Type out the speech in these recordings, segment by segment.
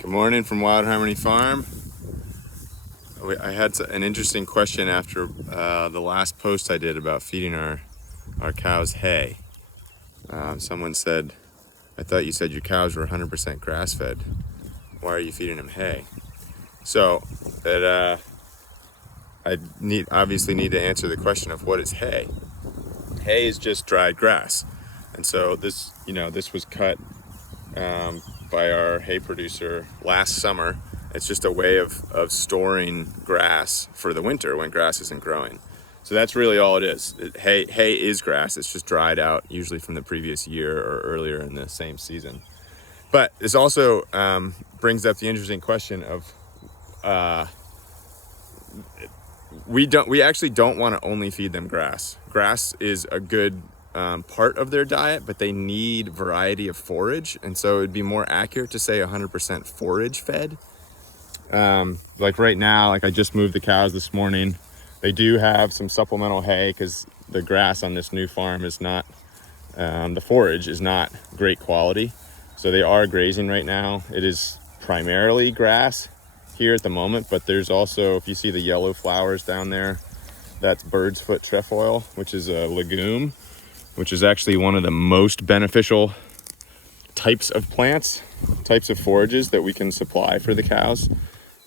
Good morning from Wild Harmony Farm. I had an interesting question after the last post I did about feeding our cows hay. Someone said, I thought you said your cows were 100% grass fed. Why are you feeding them hay? So I obviously need to answer the question of what is hay. Hay is just dried grass. And so this was cut by our hay producer last summer. It's just a way of storing grass for the winter when grass isn't growing. So that's really all it is. Hay is grass. It's just dried out, usually from the previous year or earlier in the same season. But this also brings up the interesting question of we actually don't want to only feed them grass. Grass is a good part of their diet, but they need variety of forage, and so it'd be more accurate to say 100% forage fed. Like right now, like I just moved the cows this morning. They do have some supplemental hay because the grass on this new farm is not, the forage is not great quality. So they are grazing right now. It is primarily grass here at the moment, but there's also, if you see the yellow flowers down there, that's bird's foot trefoil, which is a legume, which is actually one of the most beneficial types of plants, types of forages that we can supply for the cows,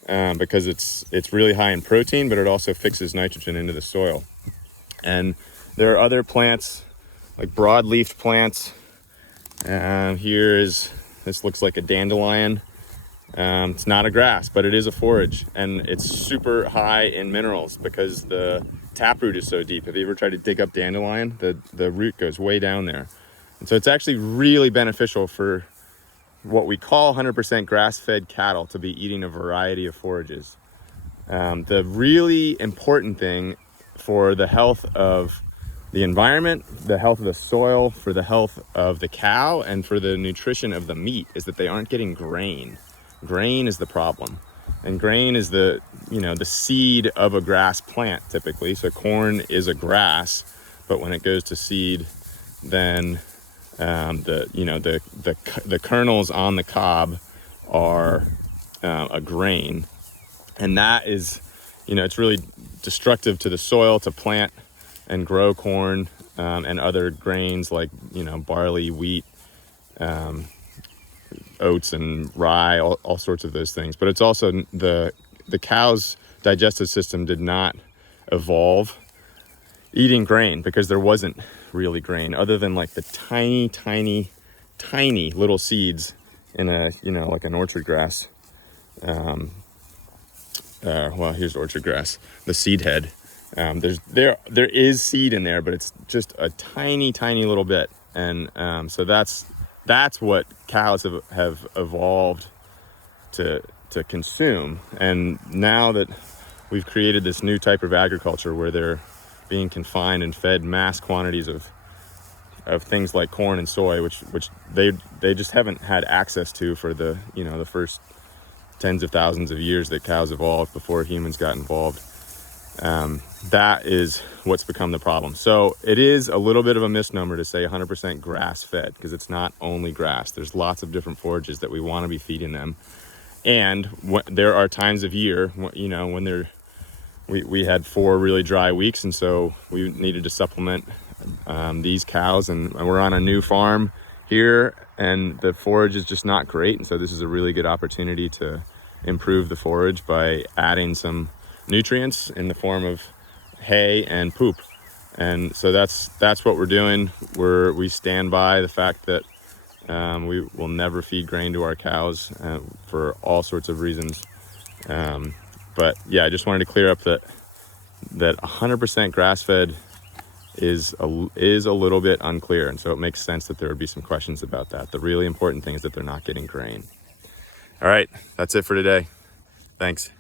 because it's really high in protein, but it also fixes nitrogen into the soil. And there are other plants, like broadleaf plants. This looks like a dandelion. It's not a grass, but it is a forage, and it's super high in minerals because the taproot is so deep. Have you ever tried to dig up dandelion? The root goes way down there. And so it's actually really beneficial for what we call 100% grass-fed cattle to be eating a variety of forages. The really important thing for the health of the environment, the health of the soil, for the health of the cow, and for the nutrition of the meat is that they aren't getting grain. Grain is the problem. And grain is the seed of a grass plant typically. So corn is a grass, but when it goes to seed, then the kernels on the cob are a grain, and that is, it's really destructive to the soil to plant and grow corn and other grains like barley, wheat, oats and rye, all sorts of those things. But it's also the cow's digestive system did not evolve eating grain because there wasn't really grain other than like the tiny little seeds in like an orchard grass. Well, here's orchard grass, the seed head. There is seed in there, but it's just a tiny little bit. And so that's what cows have evolved to consume. And now that we've created this new type of agriculture where they're being confined and fed mass quantities of things like corn and soy, which they just haven't had access to for the first tens of thousands of years that cows evolved before humans got involved. That is what's become the problem. So it is a little bit of a misnomer to say 100% grass fed, because it's not only grass. There's lots of different forages that we want to be feeding them. And there are times of year, when we had 4 really dry weeks, and so we needed to supplement these cows, and we're on a new farm here, and the forage is just not great. And so this is a really good opportunity to improve the forage by adding some nutrients in the form of hay and poop. And so that's what we're doing. We stand by the fact that we will never feed grain to our cows for all sorts of reasons. But yeah, I just wanted to clear up that 100% grass-fed is a little bit unclear, and so it makes sense that there would be some questions about that. The really important thing is that they're not getting grain. All right, that's it for today. Thanks.